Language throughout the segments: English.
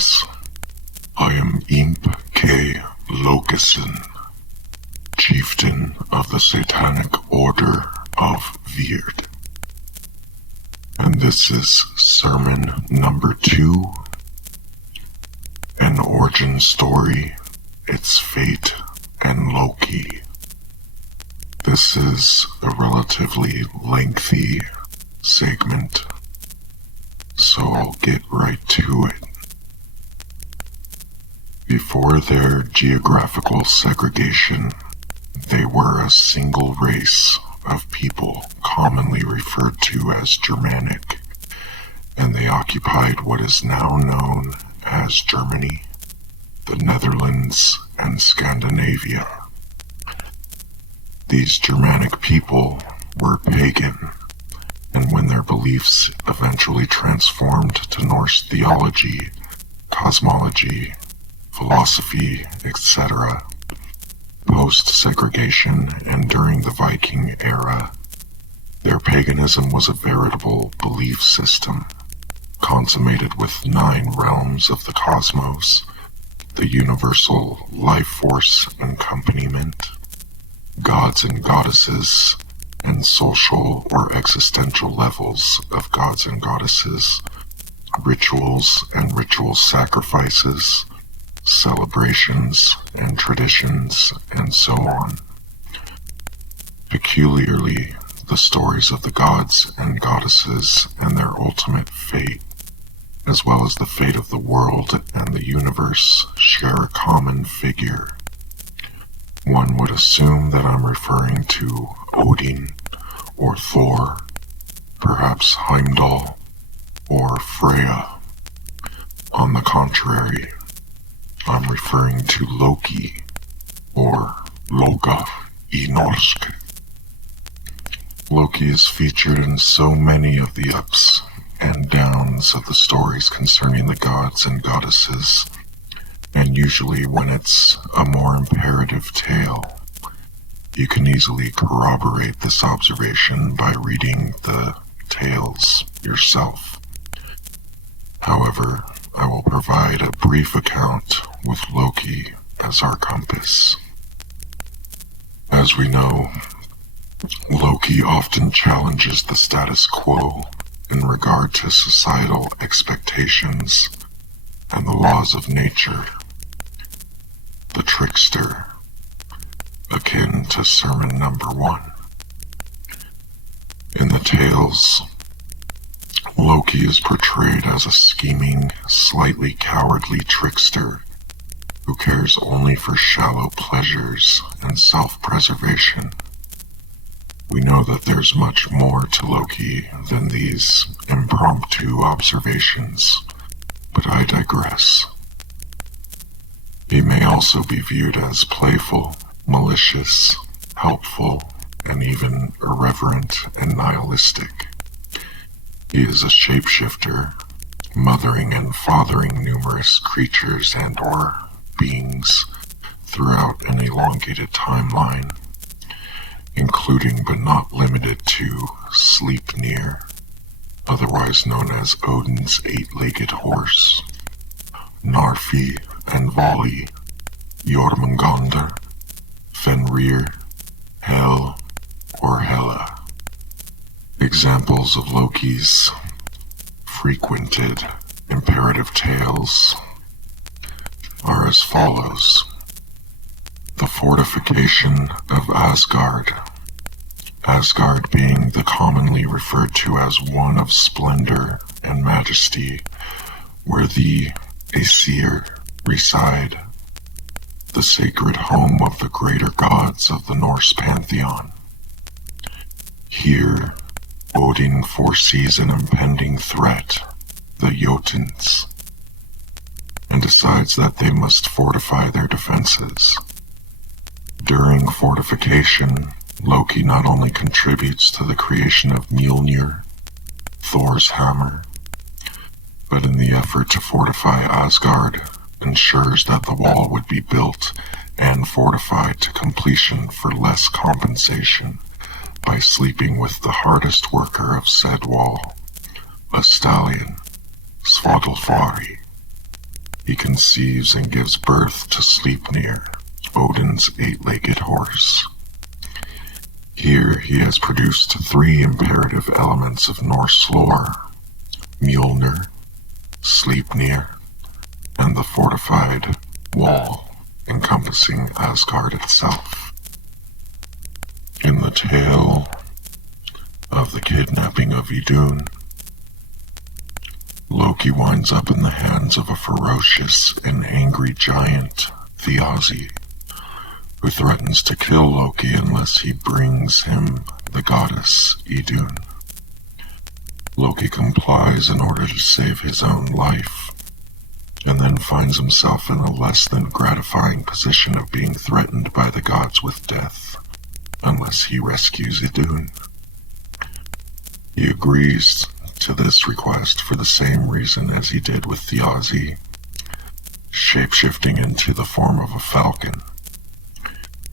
Greetings. I am Imp K. Lokeson, chieftain of the Satanic Order of Wyrd. And this is sermon number 2, an origin story, its fate, and Loki. This is a relatively lengthy segment, so I'll get right to it. Before their geographical segregation, they were a single race of people commonly referred to as Germanic, and they occupied what is now known as Germany, the Netherlands, and Scandinavia. These Germanic people were pagan, and when their beliefs eventually transformed to Norse theology, cosmology, philosophy, etc., post-segregation and during the Viking era, their paganism was a veritable belief system, consummated with 9 realms of the cosmos, the universal life force accompaniment, gods and goddesses, and social or existential levels of gods and goddesses, rituals and ritual sacrifices, celebrations and traditions, and so on. Peculiarly, the stories of the gods and goddesses and their ultimate fate, as well as the fate of the world and the universe, share a common figure. One would assume that I'm referring to Odin, or Thor, perhaps Heimdall, or Freya. On the contrary, I'm referring to Loki, or Loka i Norsk. Loki is featured in so many of the ups and downs of the stories concerning the gods and goddesses, and usually when it's a more imperative tale. You can easily corroborate this observation by reading the tales yourself. However, I will provide a brief account with Loki as our compass. As we know, Loki often challenges the status quo in regard to societal expectations and the laws of nature. The trickster, akin to sermon number 1. In the tales, Loki is portrayed as a scheming, slightly cowardly trickster who cares only for shallow pleasures and self-preservation. We know that there's much more to Loki than these impromptu observations, but I digress. He may also be viewed as playful, malicious, helpful, and even irreverent and nihilistic. He is a shapeshifter, mothering and fathering numerous creatures and/or beings throughout an elongated timeline, including but not limited to Sleipnir, otherwise known as Odin's 8-legged horse, Narfi and Vali, Jormungandr, Fenrir, Hel, or Hela. Examples of Loki's frequented imperative tales are as follows. The fortification of Asgard. Asgard being the commonly referred to as one of splendor and majesty, where the Aesir reside, the sacred home of the greater gods of the Norse pantheon. Here, Odin foresees an impending threat, the Jotuns, and decides that they must fortify their defenses. During fortification, Loki not only contributes to the creation of Mjolnir, Thor's hammer, but in the effort to fortify Asgard, ensures that the wall would be built and fortified to completion for less compensation by sleeping with the hardest worker of said wall, a stallion, Svadilfari. he conceives and gives birth to Sleipnir, Odin's eight-legged horse. Here he has produced three imperative elements of Norse lore: Mjolnir, Sleipnir, and the fortified wall encompassing Asgard itself. In the tale of the kidnapping of Idun, Loki winds up in the hands of a ferocious and angry giant, Thiazi, who threatens to kill Loki unless he brings him the goddess Idun. Loki complies in order to save his own life, and then finds himself in a less than gratifying position of being threatened by the gods with death, unless he rescues Idun. He agrees to this request for the same reason as he did with Thiazi, shapeshifting into the form of a falcon.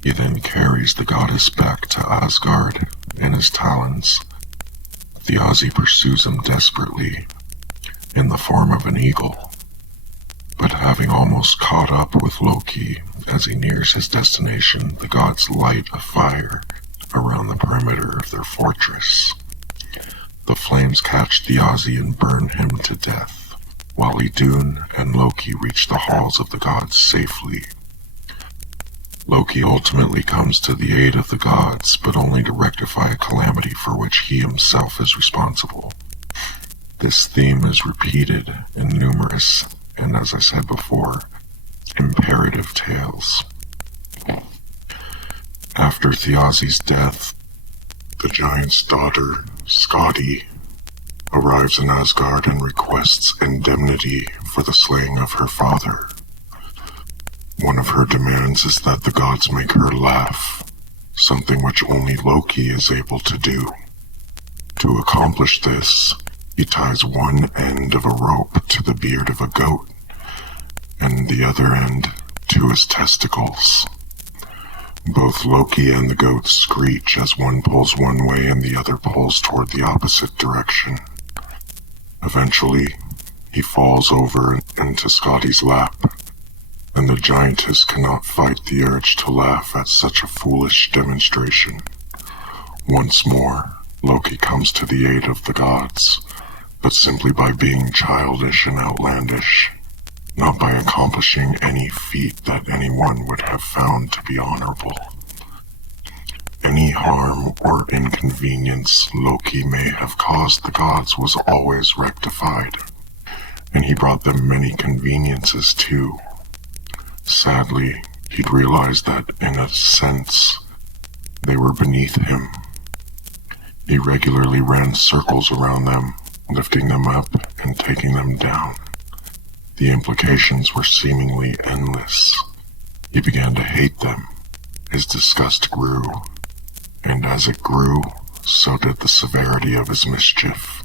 He then carries the goddess back to Asgard in his talons. Thiazi pursues him desperately in the form of an eagle, but having almost caught up with Loki as he nears his destination, the gods light a fire around the perimeter of their fortress. The flames catch Thiazi and burn him to death, while Idun and Loki reach the halls of the gods safely. Loki ultimately comes to the aid of the gods, but only to rectify a calamity for which he himself is responsible. This theme is repeated in numerous, and as I said before, imperative tales. After Thiazi's death, the giant's daughter, Skadi, arrives in Asgard and requests indemnity for the slaying of her father. One of her demands is that the gods make her laugh, something which only Loki is able to do. To accomplish this, he ties one end of a rope to the beard of a goat, and the other end to his testicles. Both Loki and the goat screech as one pulls one way and the other pulls toward the opposite direction. Eventually, he falls over into Skadi's lap, and the giantess cannot fight the urge to laugh at such a foolish demonstration. Once more, Loki comes to the aid of the gods, but simply by being childish and outlandish, not by accomplishing any feat that anyone would have found to be honorable. Any harm or inconvenience Loki may have caused the gods was always rectified, and he brought them many conveniences too. Sadly, he'd realized that, in a sense, they were beneath him. He regularly ran circles around them, lifting them up and taking them down. The implications were seemingly endless. He began to hate them. His disgust grew, and as it grew, so did the severity of his mischief.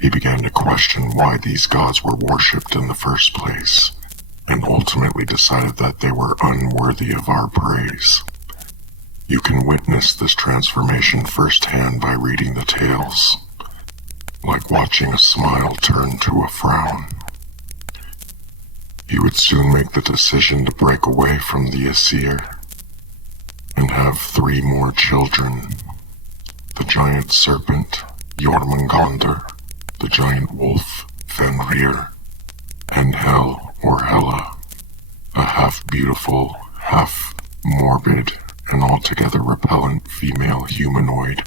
He began to question why these gods were worshipped in the first place, and ultimately decided that they were unworthy of our praise. You can witness this transformation firsthand by reading the tales, like watching a smile turn to a frown. He would soon make the decision to break away from the Aesir and have 3 more children: the giant serpent, Jormungandr, the giant wolf, Fenrir, and Hel, or Hela, a half-beautiful, half-morbid, and altogether repellent female humanoid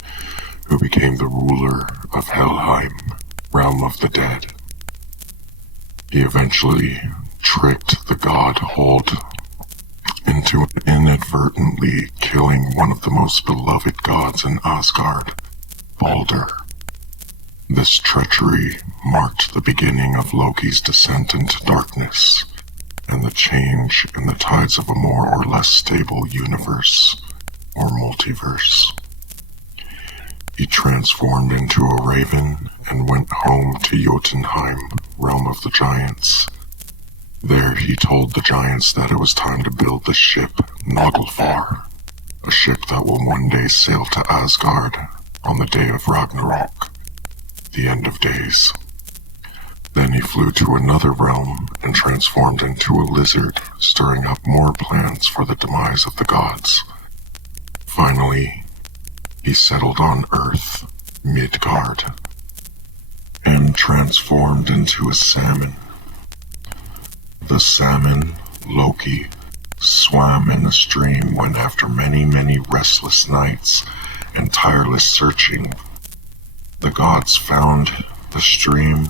who became the ruler of Helheim, realm of the dead. He eventually tricked the god Huld into inadvertently killing one of the most beloved gods in Asgard, Baldur. This treachery marked the beginning of Loki's descent into darkness, and the change in the tides of a more or less stable universe, or multiverse. He transformed into a raven and went home to Jotunheim, realm of the giants. There he told the giants that it was time to build the ship Naglfar, a ship that will one day sail to Asgard on the day of Ragnarok, the end of days. Then he flew to another realm and transformed into a lizard, stirring up more plans for the demise of the gods. Finally, he settled on Earth, Midgard, and transformed into a salmon. The salmon, Loki, swam in a stream when, after many, many restless nights and tireless searching, the gods found the stream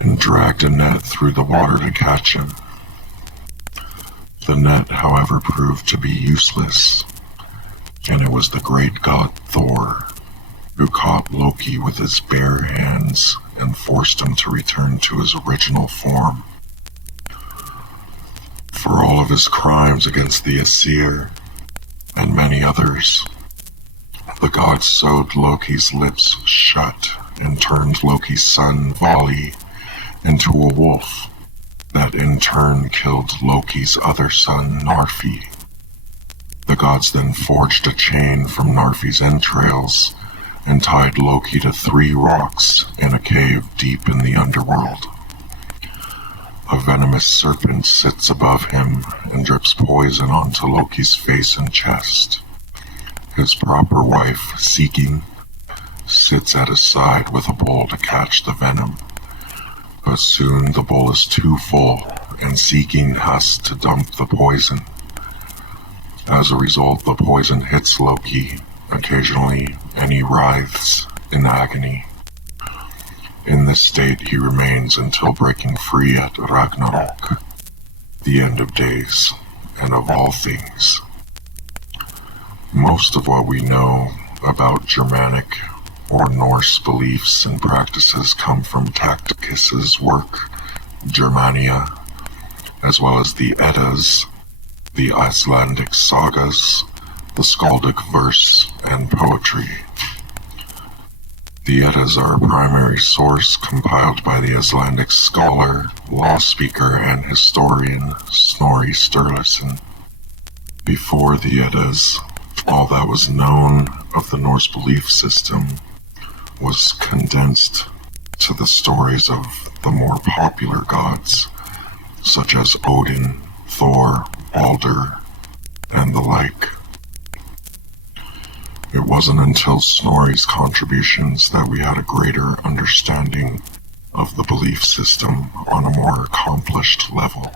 and dragged a net through the water to catch him. The net, however, proved to be useless, and it was the great god Thor who caught Loki with his bare hands and forced him to return to his original form. For all of his crimes against the Aesir and many others, the gods sewed Loki's lips shut and turned Loki's son Vali into a wolf that in turn killed Loki's other son Narfi. The gods then forged a chain from Narfi's entrails and tied Loki to 3 rocks in a cave deep in the underworld. A venomous serpent sits above him and drips poison onto Loki's face and chest. His proper wife, Seeking, sits at his side with a bowl to catch the venom. But soon the bowl is too full, and Seeking has to dump the poison. As a result, the poison hits Loki occasionally, and he writhes in agony. In this state he remains until breaking free at Ragnarok, the end of days, and of all things. Most of what we know about Germanic or Norse beliefs and practices come from Tacitus's work, Germania, as well as the Eddas, the Icelandic sagas, the skaldic verse, and poetry. The Eddas are a primary source compiled by the Icelandic scholar, law speaker, and historian Snorri Sturluson. Before the Eddas, all that was known of the Norse belief system was condensed to the stories of the more popular gods, such as Odin, Thor, Balder, and the like. It wasn't until Snorri's contributions that we had a greater understanding of the belief system on a more accomplished level.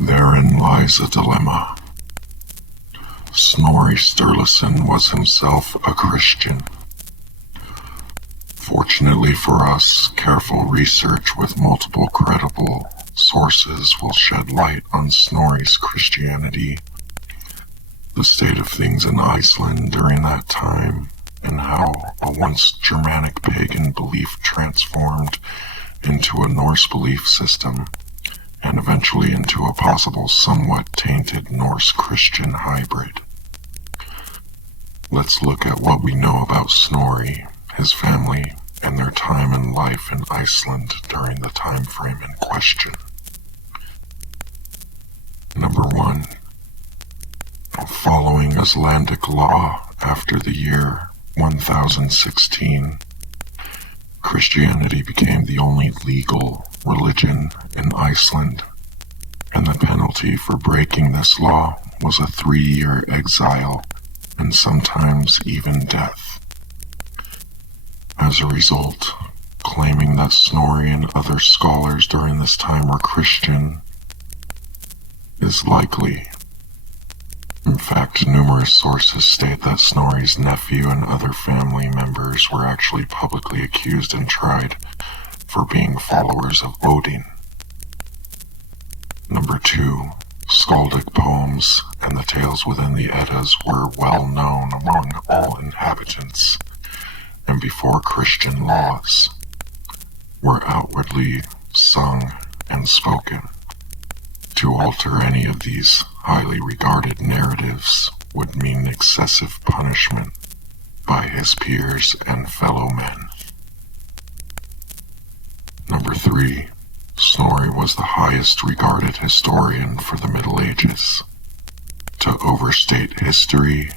Therein lies a dilemma. Snorri Sturluson was himself a Christian. Fortunately for us, careful research with multiple credible sources will shed light on Snorri's Christianity, the state of things in Iceland during that time, and how a once Germanic pagan belief transformed into a Norse belief system, and eventually into a possible somewhat tainted Norse Christian hybrid. Let's look at what we know about Snorri, his family, and their time and life in Iceland during the time frame in question. Number 1. Following Icelandic law after the year 1016, Christianity became the only legal religion in Iceland, and the penalty for breaking this law was a 3-year exile and sometimes even death. As a result, claiming that Snorri and other scholars during this time were Christian is likely. In fact, numerous sources state that Snorri's nephew and other family members were actually publicly accused and tried for being followers of Odin. Number 2. Skaldic poems and the tales within the Eddas were well known among all inhabitants, and before Christian laws, were outwardly sung and spoken. To alter any of these highly regarded narratives would mean excessive punishment by his peers and fellow men. Number 3. Snorri was the highest regarded historian for the Middle Ages. To overstate history,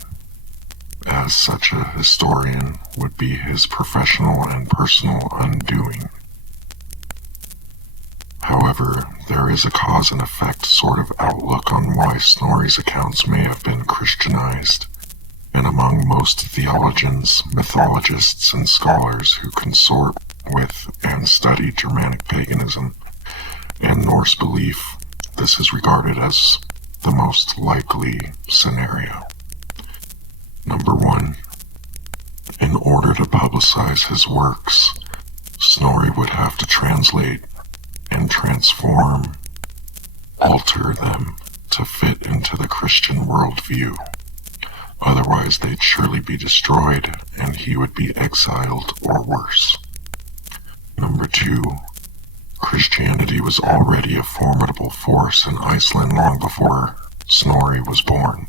as as such a historian would be his professional and personal undoing. However, there is a cause and effect sort of outlook on why Snorri's accounts may have been Christianized, and among most theologians, mythologists, and scholars who consort with and study Germanic paganism and Norse belief, this is regarded as the most likely scenario. Number 1. In order to publicize his works, Snorri would have to translate and transform, alter them to fit into the Christian worldview. Otherwise, they'd surely be destroyed, and he would be exiled or worse. Number 2. Christianity was already a formidable force in Iceland long before Snorri was born.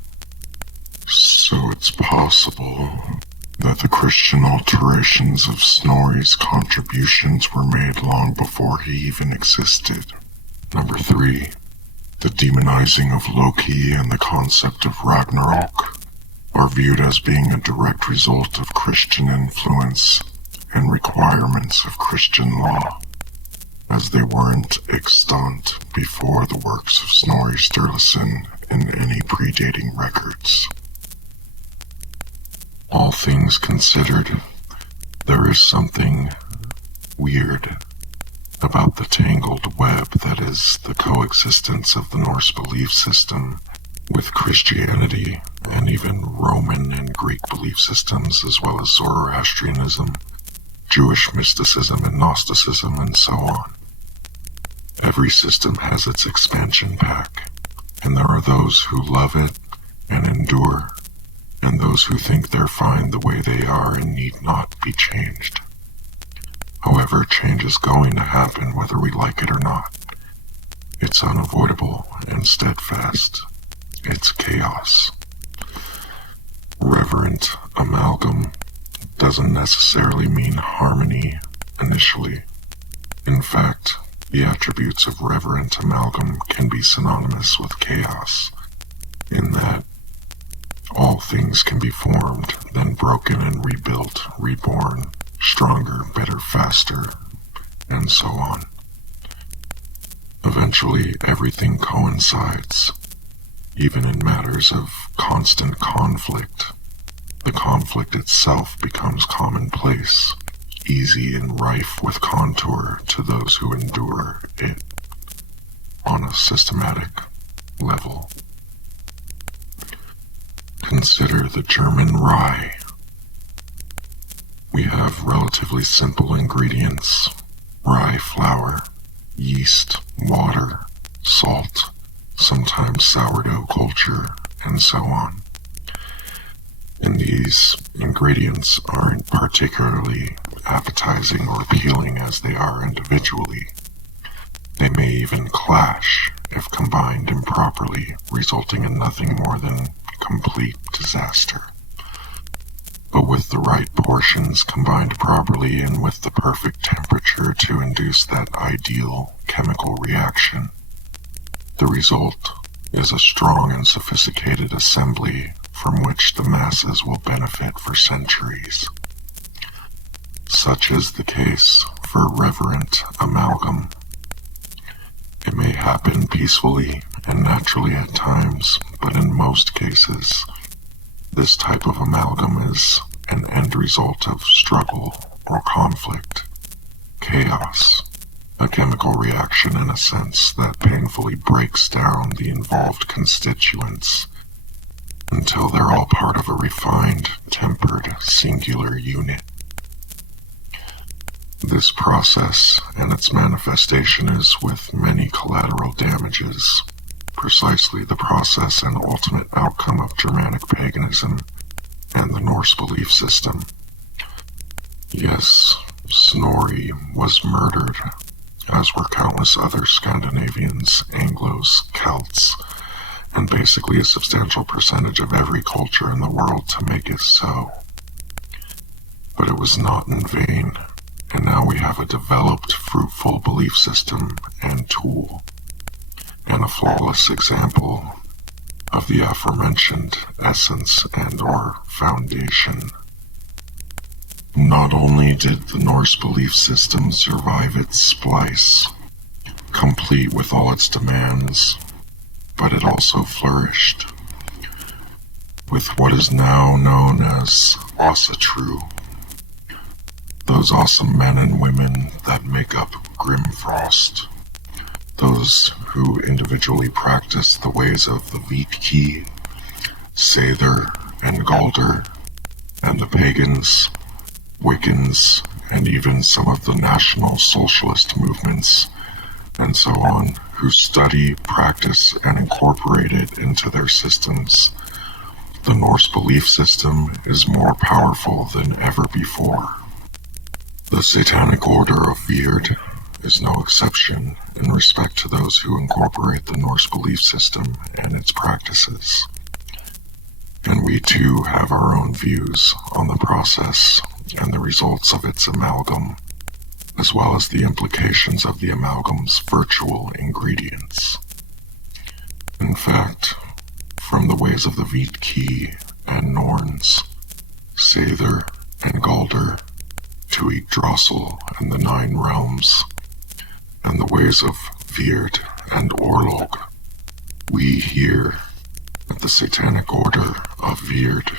So it's possible that the Christian alterations of Snorri's contributions were made long before he even existed. Number 3. The demonizing of Loki and the concept of Ragnarok are viewed as being a direct result of Christian influence and requirements of Christian law, as they weren't extant before the works of Snorri Sturluson in any predating records. All things considered, there is something weird about the tangled web that is the coexistence of the Norse belief system with Christianity and even Roman and Greek belief systems, as well as Zoroastrianism, Jewish mysticism and Gnosticism, and so on. Every system has its expansion pack, and there are those who love it and endure, and those who think they're fine the way they are and need not be changed. However, change is going to happen whether we like it or not. It's unavoidable and steadfast. It's chaos. Reverent Amalgam doesn't necessarily mean harmony initially. In fact, the attributes of Reverent Amalgam can be synonymous with chaos, in that all things can be formed, then broken and rebuilt, reborn, stronger, better, faster, and so on. Eventually, everything coincides, even in matters of constant conflict. The conflict itself becomes commonplace, easy and rife with contour to those who endure it on a systematic level. Consider the German rye. We have relatively simple ingredients: rye flour, yeast, water, salt, sometimes sourdough culture, and so on. And these ingredients aren't particularly appetizing or appealing as they are individually. They may even clash if combined improperly, resulting in nothing more than complete disaster. But with the right portions combined properly and with the perfect temperature to induce that ideal chemical reaction, the result is a strong and sophisticated assembly from which the masses will benefit for centuries. Such is the case for Reverent Amalgam. It may happen peacefully and naturally at times, but in most cases, this type of amalgam is an end result of struggle or conflict, chaos, a chemical reaction in a sense that painfully breaks down the involved constituents until they're all part of a refined, tempered, singular unit. This process and its manifestation is with many collateral damages, precisely the process and ultimate outcome of Germanic paganism and the Norse belief system. Yes, Snorri was murdered, as were countless other Scandinavians, Anglos, Celts, and basically a substantial percentage of every culture in the world to make it so. But it was not in vain, and now we have a developed, fruitful belief system and tool, and a flawless example of the aforementioned essence and/or foundation. Not only did the Norse belief system survive its splice, complete with all its demands, but it also flourished with what is now known as S.O.W, those awesome men and women that make up Grimfrost, those who individually practice the ways of the Wyrd, Sather, and Galder, and the pagans, Wiccans, and even some of the national socialist movements, and so on, who study, practice, and incorporate it into their systems. The Norse belief system is more powerful than ever before. The Satanic Order of Wyrd is no exception in respect to those who incorporate the Norse belief system and its practices. And we too have our own views on the process and the results of its amalgam, as well as the implications of the amalgam's virtual ingredients. In fact, from the ways of the Wyrd and Norns, Sather and Galder, to Yggdrasil and the Nine Realms, and the ways of Wyrd and Orlog, we here at the Satanic Order of Wyrd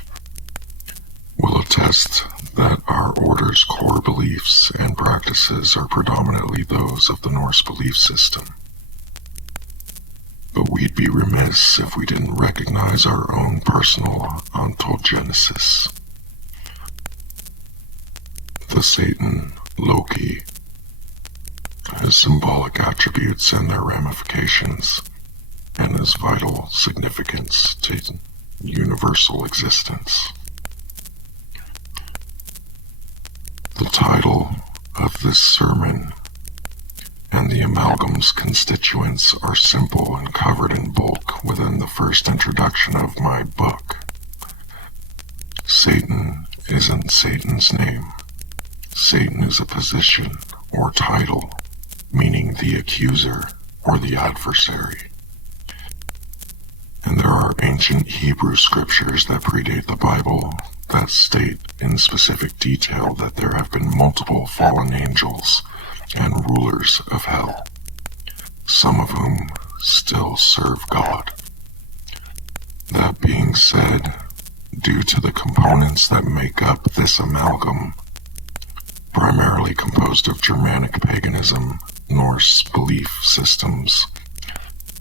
will attest that our order's core beliefs and practices are predominantly those of the Norse belief system. But we'd be remiss if we didn't recognize our own personal ontogenesis. The Satan, Loki, his symbolic attributes and their ramifications, and his vital significance to universal existence. The title of this sermon and the amalgam's constituents are simple and covered in bulk within the first introduction of my book. Satan isn't Satan's name. Satan is a position or title, meaning the accuser or the adversary. And there are ancient Hebrew scriptures that predate the Bible that state in specific detail that there have been multiple fallen angels and rulers of hell, some of whom still serve God. That being said, due to the components that make up this amalgam, primarily composed of Germanic paganism, Norse belief systems,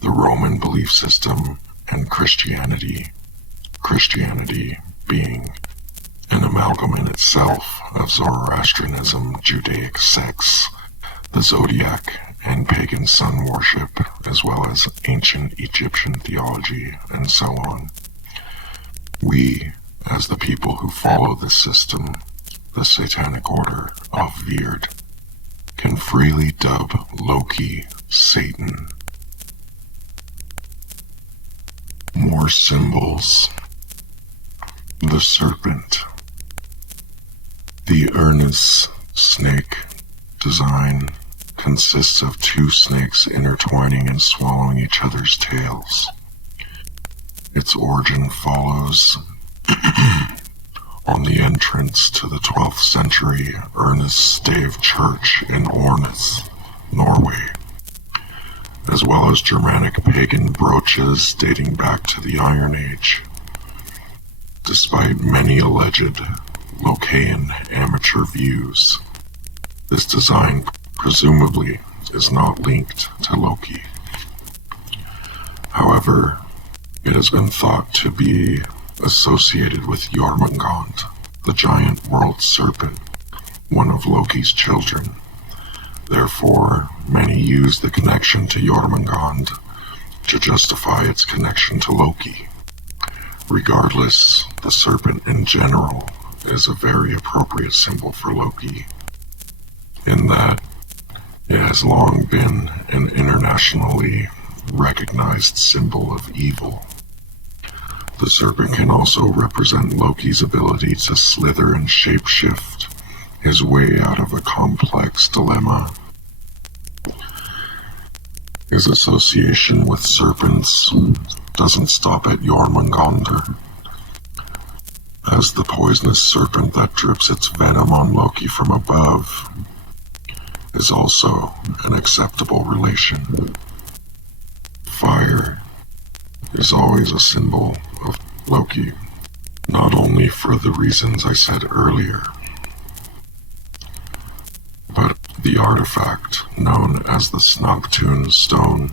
the Roman belief system, and Christianity being an amalgam in itself of Zoroastrianism, Judaic sects, the zodiac, and pagan sun worship, as well as ancient Egyptian theology, and so on. We, as the people who follow this system, the Satanic Order of Wyrd, can freely dub Loki Satan. More symbols. The serpent. The Urnus snake design consists of two snakes intertwining and swallowing each other's tails. Its origin follows on the entrance to the 12th century Urnus stave church in Ornith, Norway, as well as Germanic pagan brooches dating back to the Iron Age. Despite many alleged Lokian amateur views, this design presumably is not linked to Loki. However, it has been thought to be associated with Jormungand, the giant world serpent, one of Loki's children. Therefore, many use the connection to Jormungand to justify its connection to Loki. Regardless, the serpent in general is a very appropriate symbol for Loki, in that it has long been an internationally recognized symbol of evil. The serpent can also represent Loki's ability to slither and shapeshift his way out of a complex dilemma. His association with serpents doesn't stop at Jormungandr, as the poisonous serpent that drips its venom on Loki from above is also an acceptable relation. Fire is always a symbol of Loki, not only for the reasons I said earlier, but the artifact known as the Snogtun stone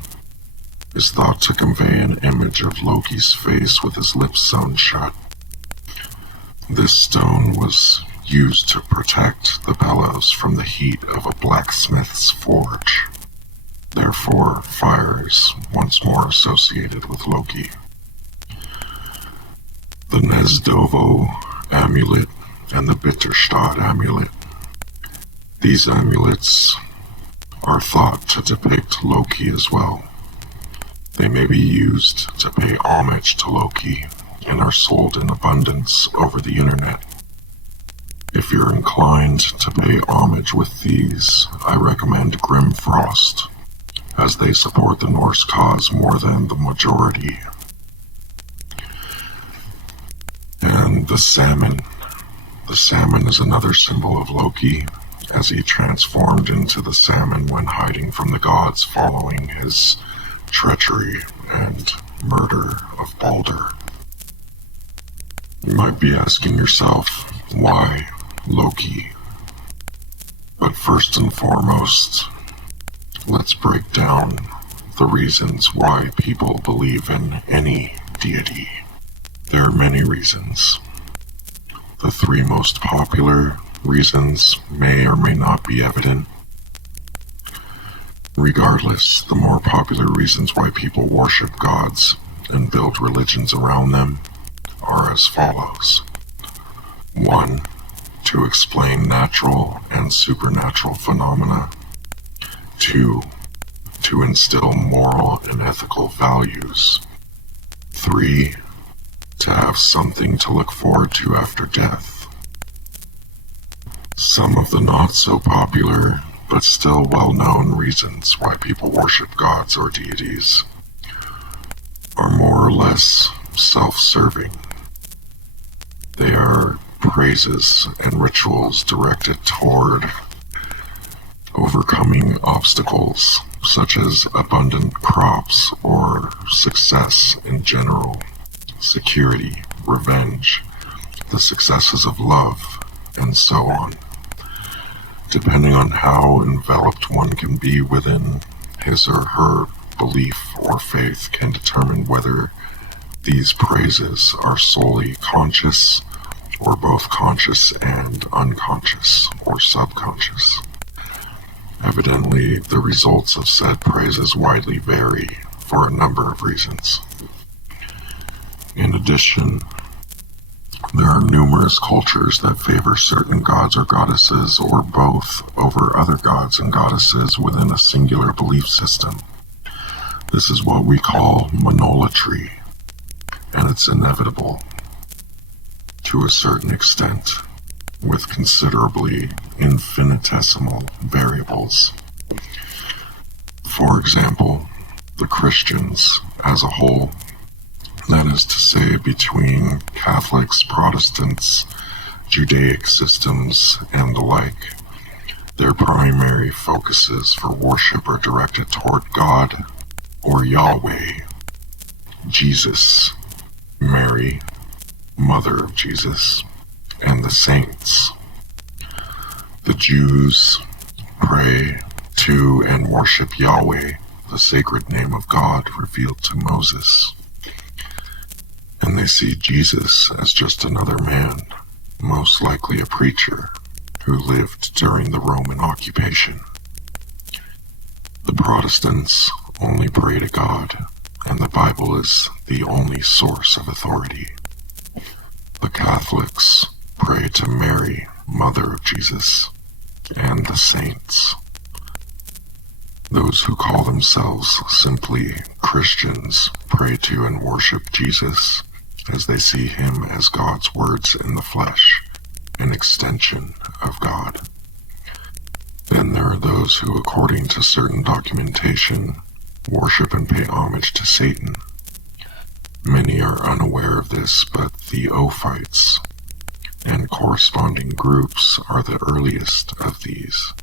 is thought to convey an image of Loki's face with his lips sewn shut. This stone was used to protect the bellows from the heat of a blacksmith's forge. Therefore, fire is once more associated with Loki. The S.O.W amulet and the Bitterstad amulet. These amulets are thought to depict Loki as well. They may be used to pay homage to Loki and are sold in abundance over the internet. If you're inclined to pay homage with these, I recommend Grimfrost, as they support the Norse cause more than the majority. And the salmon. The salmon is another symbol of Loki, as he transformed into the salmon when hiding from the gods following his treachery and murder of Balder. You might be asking yourself, why Loki? But first and foremost, let's break down the reasons why people believe in any deity. There are many reasons. The three most popular reasons may or may not be evident. Regardless, the more popular reasons why people worship gods and build religions around them are as follows. 1. To explain natural and supernatural phenomena. 2. To instill moral and ethical values. 3. To have something to look forward to after death. Some of the not so popular but still well-known reasons why people worship gods or deities are more or less self-serving. They are praises and rituals directed toward overcoming obstacles such as abundant crops or success in general, security, revenge, the successes of love, and so on. Depending on how enveloped one can be within his or her belief or faith can determine whether these praises are solely conscious or both conscious and unconscious or subconscious. Evidently, the results of said praises widely vary for a number of reasons. In addition, there are numerous cultures that favor certain gods or goddesses or both over other gods and goddesses within a singular belief system. This is what we call monolatry, and it's inevitable to a certain extent, with considerably infinitesimal variables. For example, the Christians as a whole, that is to say between Catholics, Protestants, Judaic systems, and the like, their primary focuses for worship are directed toward God or Yahweh, Jesus, Mary, Mother of Jesus, and the saints. The Jews pray to and worship Yahweh, the sacred name of God revealed to Moses. And they see Jesus as just another man, most likely a preacher, who lived during the Roman occupation. The Protestants only pray to God, and the Bible is the only source of authority. The Catholics pray to Mary, Mother of Jesus, and the saints. Those who call themselves simply Christians pray to and worship Jesus, as they see him as God's words in the flesh, an extension of God. Then there are those who, according to certain documentation, worship and pay homage to Satan. Many are unaware of this, but the Ophites and corresponding groups are the earliest of these.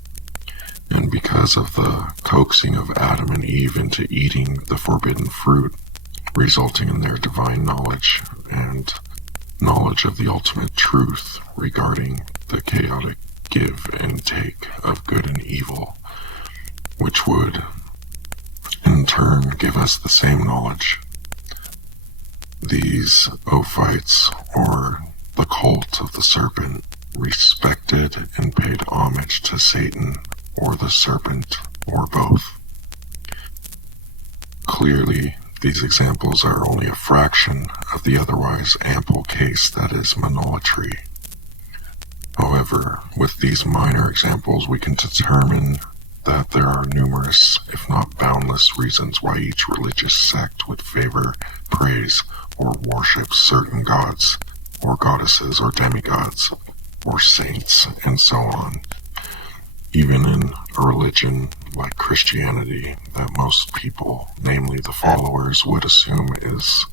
And because of the coaxing of Adam and Eve into eating the forbidden fruit, resulting in their divine knowledge and knowledge of the ultimate truth regarding the chaotic give and take of good and evil, which would in turn give us the same knowledge. These Ophites, or the cult of the serpent, respected and paid homage to Satan or the serpent or both. Clearly, these examples are only a fraction of the otherwise ample case that is monolatry. However, with these minor examples, we can determine that there are numerous, if not boundless, reasons why each religious sect would favor, praise, or worship certain gods, or goddesses, or demigods, or saints, and so on. Even in a religion like Christianity that most people, namely the followers, would assume is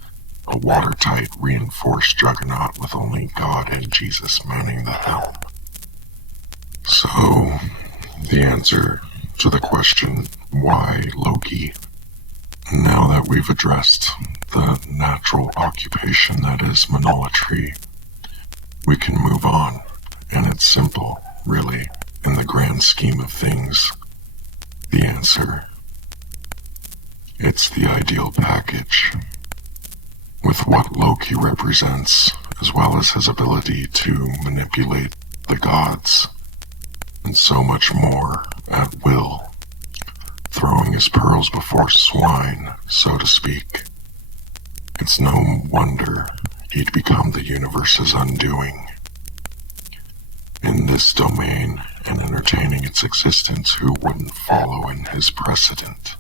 a watertight, reinforced juggernaut with only God and Jesus manning the helm. So, the answer to the question, why Loki? Now that we've addressed the natural occupation that is monolatry, we can move on, and it's simple, really, in the grand scheme of things. The answer, it's the ideal package. With what Loki represents, as well as his ability to manipulate the gods, and so much more at will, throwing his pearls before swine, so to speak. It's no wonder he'd become the universe's undoing. In this domain, and entertaining its existence, who wouldn't follow in his precedent?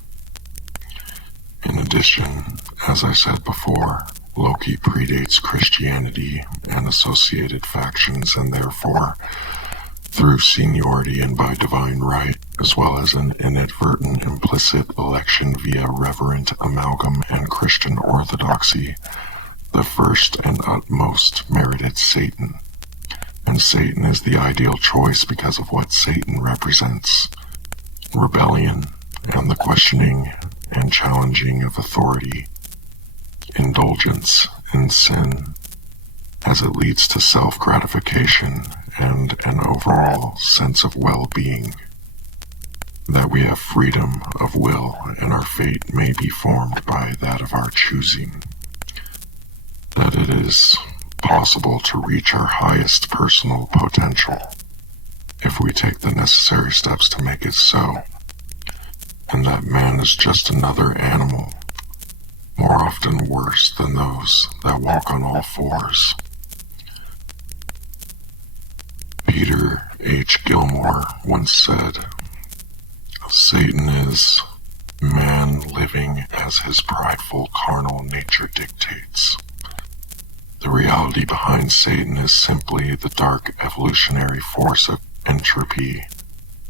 In addition, as I said before, Loki predates Christianity and associated factions, and therefore, through seniority and by divine right, as well as an inadvertent implicit election via Reverent Amalgam and Christian orthodoxy, the first and utmost merited Satan. And Satan is the ideal choice because of what Satan represents: rebellion and the questioning and challenging of authority, indulgence in sin, as it leads to self-gratification and an overall sense of well-being, that we have freedom of will and our fate may be formed by that of our choosing, that it is possible to reach our highest personal potential if we take the necessary steps to make it so, and that man is just another animal, more often worse than those that walk on all fours. Peter H. Gilmore once said, "Satan is man living as his prideful carnal nature dictates. The reality behind Satan is simply the dark evolutionary force of entropy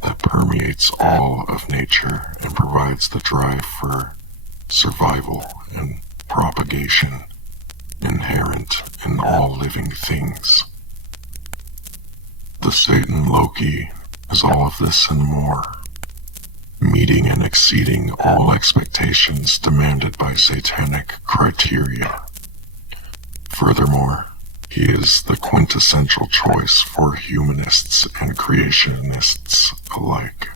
that permeates all of nature and provides the drive for survival and propagation inherent in all living things. The Satan Loki is all of this and more, meeting and exceeding all expectations demanded by satanic criteria. Furthermore, he is the quintessential choice for humanists and creationists alike,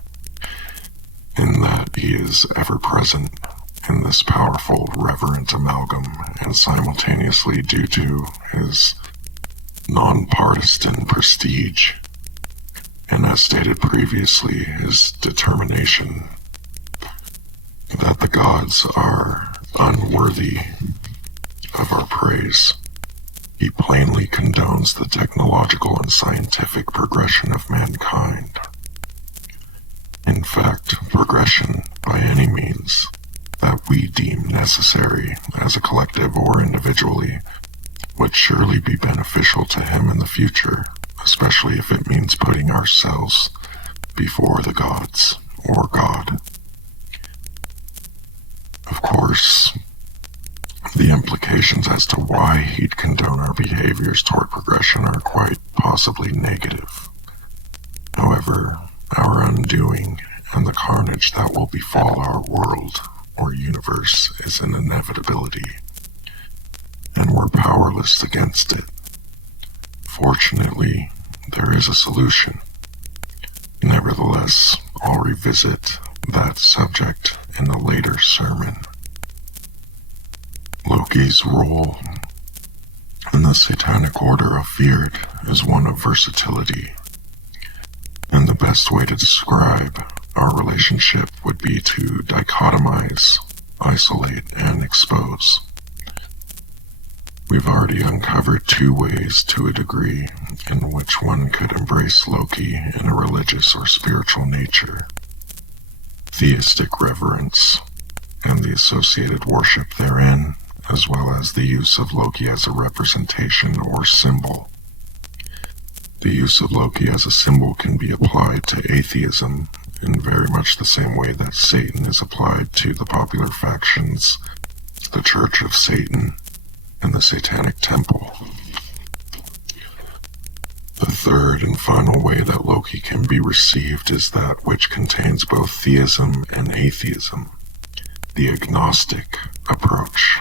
in that he is ever present in this powerful Reverent Amalgam, and simultaneously, due to his nonpartisan prestige, and as stated previously, his determination that the gods are unworthy of our praise, he plainly condones the technological and scientific progression of mankind. In fact, progression by any means that we deem necessary as a collective or individually would surely be beneficial to him in the future, especially if it means putting ourselves before the gods or God. Of course, The implications as to why he'd condone our behaviors toward progression are quite possibly negative. However, our undoing and the carnage that will befall our world or universe is an inevitability, and we're powerless against it. Fortunately, there is a solution. Nevertheless, I'll revisit that subject in a later sermon. Loki's role in the Satanic Order of Wyrd is one of versatility, and the best way to describe our relationship would be to dichotomize, isolate, and expose. We've already uncovered two ways to a degree in which one could embrace Loki in a religious or spiritual nature: theistic reverence and the associated worship therein, as well as the use of Loki as a representation or symbol. The use of Loki as a symbol can be applied to atheism in very much the same way that Satan is applied to the popular factions, the Church of Satan, and the Satanic Temple. The third and final way that Loki can be received is that which contains both theism and atheism, the agnostic approach.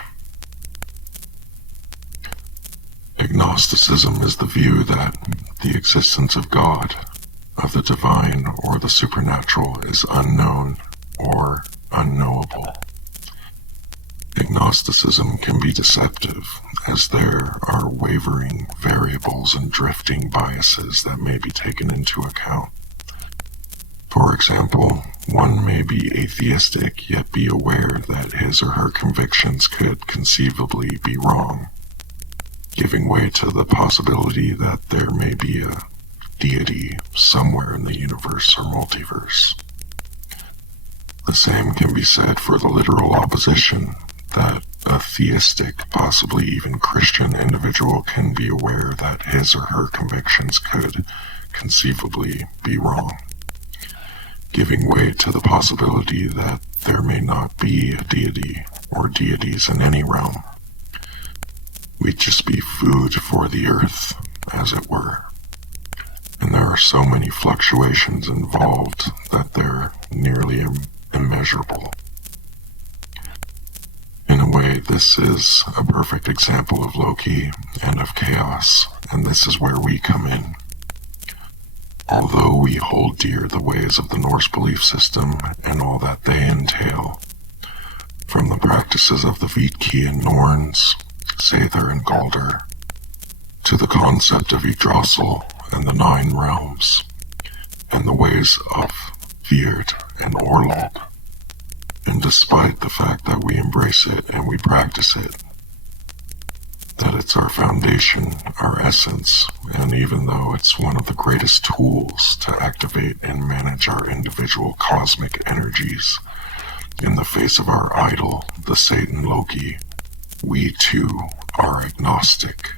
Agnosticism is the view that the existence of God, of the divine or the supernatural, is unknown or unknowable. Agnosticism can be deceptive, as there are wavering variables and drifting biases that may be taken into account. For example, one may be atheistic yet be aware that his or her convictions could conceivably be wrong, giving way to the possibility that there may be a deity somewhere in the universe or multiverse. The same can be said for the literal opposition, that a theistic, possibly even Christian individual can be aware that his or her convictions could conceivably be wrong, giving way to the possibility that there may not be a deity or deities in any realm. We'd just be food for the earth, as it were. And there are so many fluctuations involved that they're nearly immeasurable. In a way, this is a perfect example of Loki and of chaos, and this is where we come in. Although we hold dear the ways of the Norse belief system and all that they entail, from the practices of the Vidki and Norns, Sather and Galder, to the concept of Yggdrasil and the Nine Realms, and the ways of Wyrd and Orlog. And despite the fact that we embrace it and we practice it, that it's our foundation, our essence, and even though it's one of the greatest tools to activate and manage our individual cosmic energies, in the face of our idol, the Satan Loki, we too are agnostic.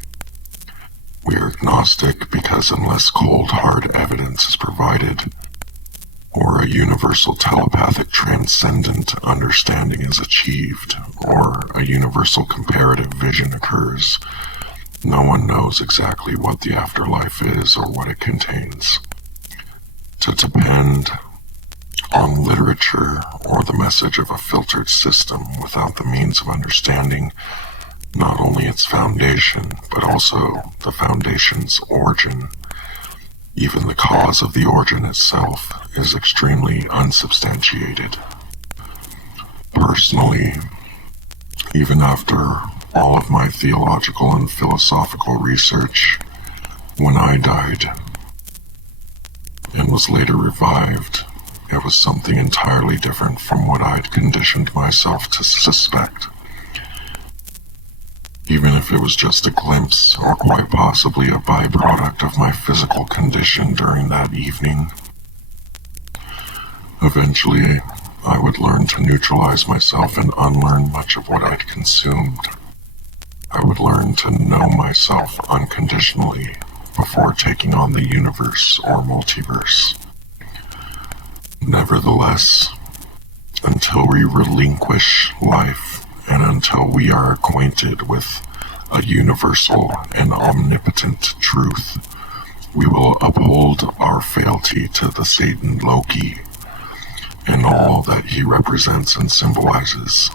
We are agnostic because unless cold hard evidence is provided, or a universal telepathic transcendent understanding is achieved, or a universal comparative vision occurs, no one knows exactly what the afterlife is or what it contains. To depend on literature or the message of a filtered system without the means of understanding not only its foundation, but also the foundation's origin, even the cause of the origin itself, is extremely unsubstantiated. Personally, even after all of my theological and philosophical research, when I died and was later revived, it was something entirely different from what I'd conditioned myself to suspect. Even if it was just a glimpse, or quite possibly a byproduct of my physical condition during that evening. Eventually, I would learn to neutralize myself and unlearn much of what I'd consumed. I would learn to know myself unconditionally before taking on the universe or multiverse. Nevertheless, until we relinquish life and until we are acquainted with a universal and omnipotent truth, we will uphold our fealty to the Satan Loki and all that he represents and symbolizes,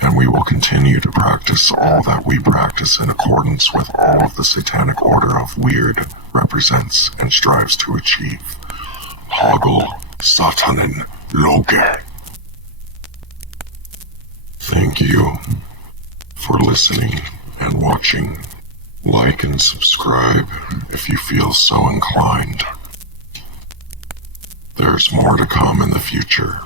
and we will continue to practice all that we practice in accordance with all of the Satanic Order of Wyrd represents and strives to achieve. Hoggle Satanin Loki. Thank you for listening and watching. Like and subscribe if you feel so inclined. There's more to come in the future.